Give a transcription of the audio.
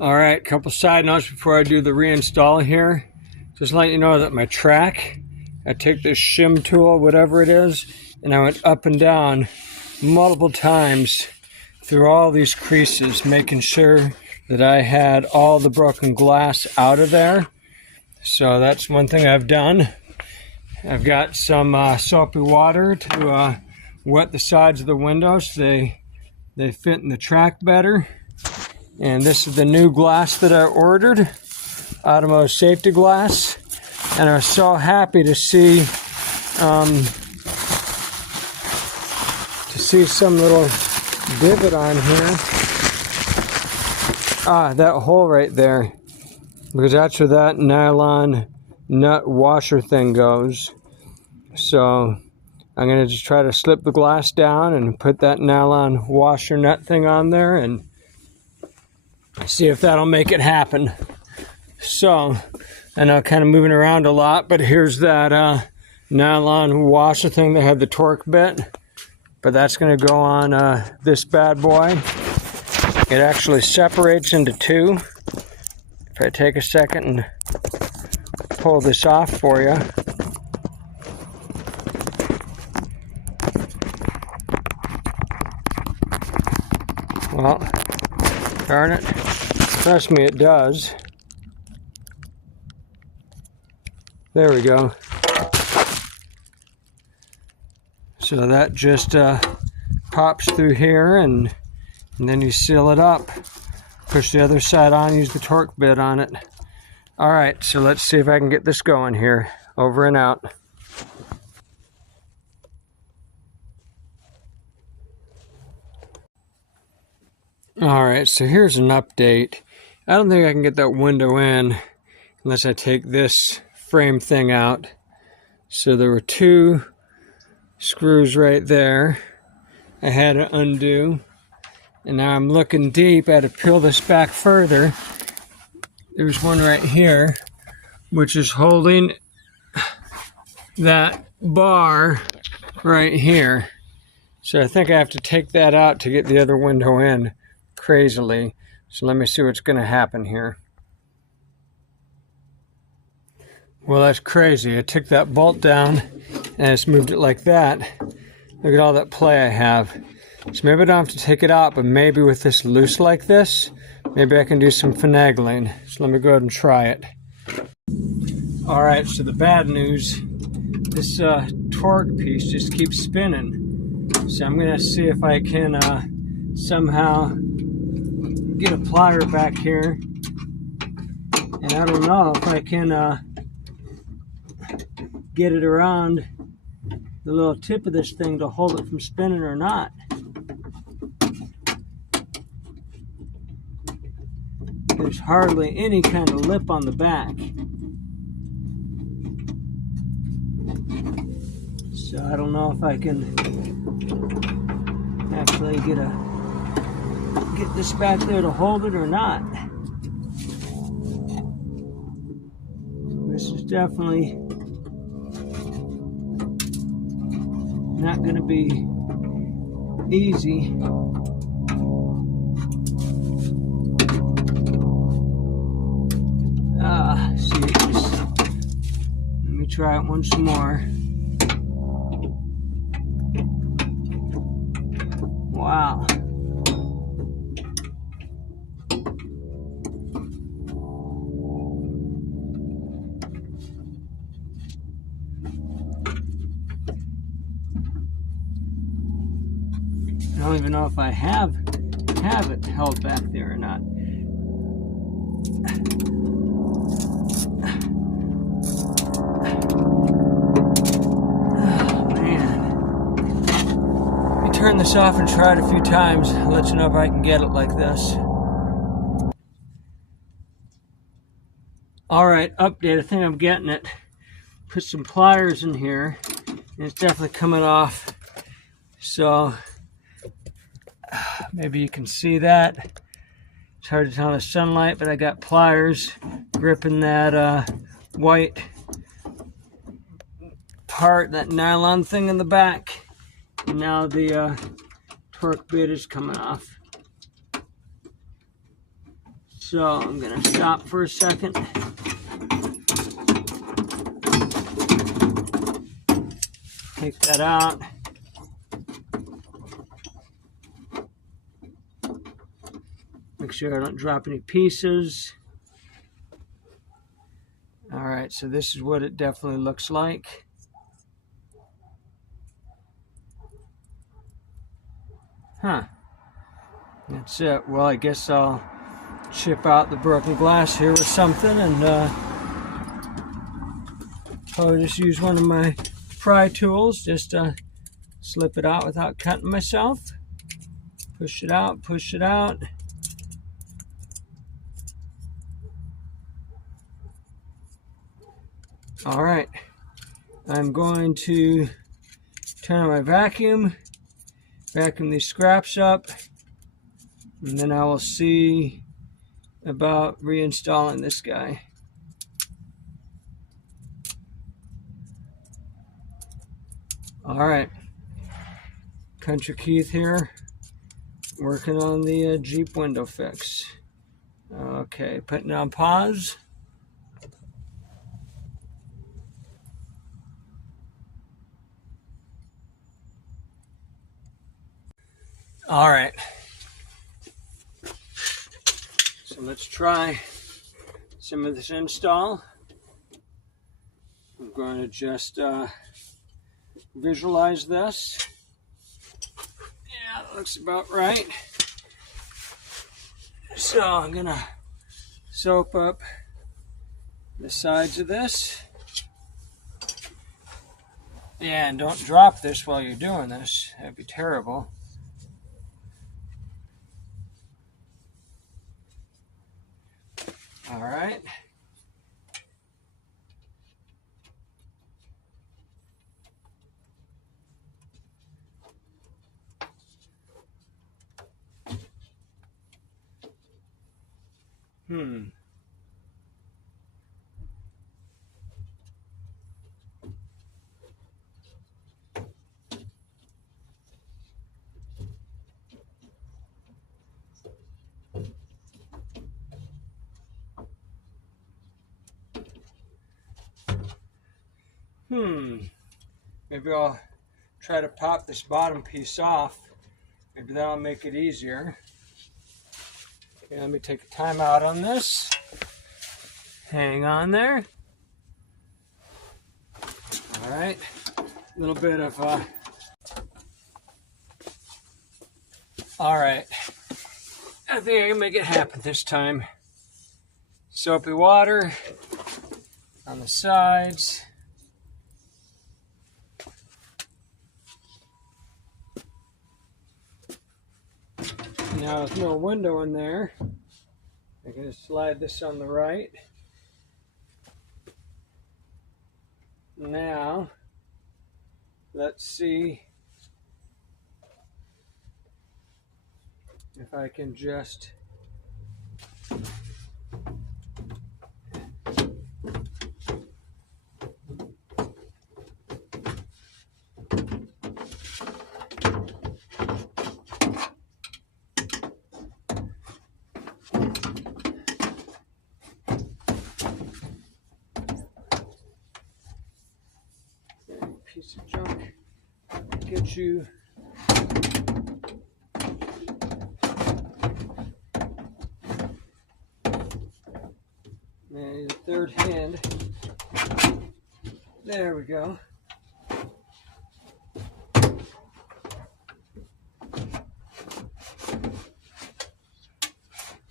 Alright, couple side notes before I do the reinstall here. Just letting you know that my track, I take this shim tool, whatever it is, and I went up and down multiple times through all these creases, making sure that I had all the broken glass out of there. So that's one thing I've done. I've got some soapy water to wet the sides of the windows so they fit in the track better. And this is the new glass that I ordered, automotive safety glass. And I was so happy to see some little divot on here. That hole right there, because that's where that nylon nut washer thing goes. So I'm gonna just try to slip the glass down and put that nylon washer nut thing on there and see if that'll make it happen. So I know kind of moving around a lot, but here's that nylon washer thing that had the torque bit, but that's going to go on this bad boy. It actually separates into two. If I take a second and pull this off for you. Well, darn it. Trust me, it does. There we go. So that just pops through here, and then you seal it up. Push the other side on, use the torque bit on it. All right, so let's see if I can get this going here. Over and out. All right, so here's an update. I don't think I can get that window in unless I take this frame thing out. So there were two screws right there I had to undo, and now I'm looking deep. I had to peel this back further. There's one right here which is holding that bar right here. So I think I have to take that out to get the other window in crazily. So let me see what's going to happen here. Well, that's crazy. I took that bolt down and I just moved it like that. Look at all that play I have. So maybe I don't have to take it out, but maybe with this loose like this, maybe I can do some finagling. So let me go ahead and try it. All right, so the bad news, this torque piece just keeps spinning. So I'm gonna see if I can somehow get a plier back here. And I don't know if I can get it around the little tip of this thing to hold it from spinning or not. There's hardly any kind of lip on the back. So I don't know if I can actually get this back there to hold it or not. This is definitely not going to be easy. See, let me try it once more. Wow. I don't even know if I have it held back there or not. Oh, man. Let me turn this off and try it a few times. I'll let you know if I can get it like this. All right, update. I think I'm getting it. Put some pliers in here, and it's definitely coming off. So maybe you can see that. It's hard to tell in the sunlight, but I got pliers gripping that white part, that nylon thing in the back. And now the torque bit is coming off. So I'm going to stop for a second. Take that out. Make sure I don't drop any pieces. All right, so this is what it definitely looks like. Huh. That's it. Well, I guess I'll chip out the broken glass here with something and probably just use one of my pry tools just to slip it out without cutting myself. Push it out, push it out. All right, I'm going to turn on my vacuum these scraps up, and then I will see about reinstalling this guy. All right, Country Keith here, working on the Jeep window fix. Okay, putting on pause. All right, so let's try some of this install. I'm going to just visualize this. Yeah, that looks about right. So I'm gonna soap up the sides of this. Yeah, and don't drop this while you're doing this. That'd be terrible. All right. Maybe I'll try to pop this bottom piece off. Maybe that'll make it easier. Okay, let me take a time out on this. Hang on there. All right, a little bit of, all right. I think I can make it happen this time. Soapy water on the sides. Now with no window in there, I'm going to slide this on the right. Now, let's see if I can just piece of junk get you maybe the third hand. There we go.